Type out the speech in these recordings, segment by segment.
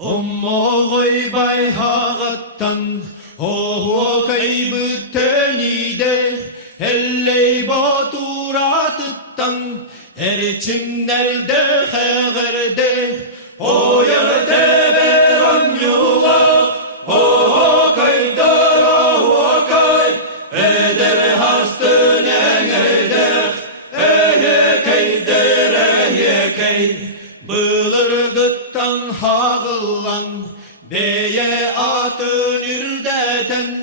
Ommoğoy hağattan o kaybıttenide elley baturatıttan erçimlerde heğerde o yerde beran yola o kaydara o kay eder hastın eder kaydere kay bılırgıttan hağılan beye atın ürdeten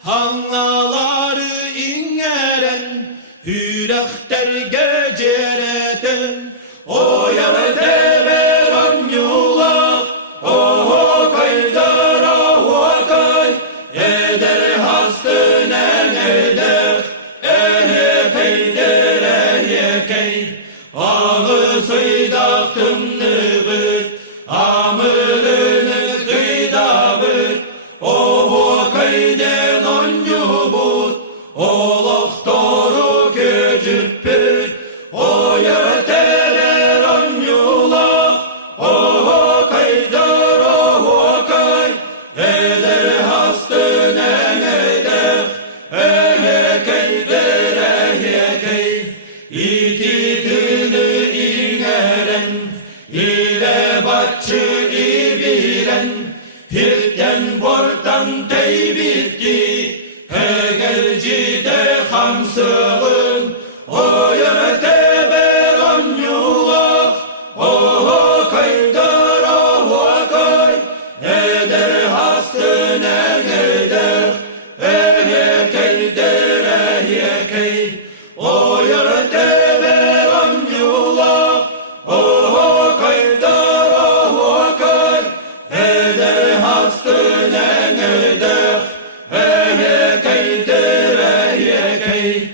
hangaları ingeren hürekter gecereten o yerde beran yola o kaydara o kay eder hastın eder kaydere kay ağı sıydaktım nıbıt amırını kıydabıt o kayden onyubut o doktoru köcüppüt o yeteler onyula o kaydar o kay eder hastın eder kaydere kay iti tülü ingeren ile batçı ibiren hirten bortan teybitki hegelci de hamsığın o yöte beran yulak o kaydar o kay eder hastın eder kaydere kay o yöte beran yulak o kaydar o kay eder hastın eder kaydere kay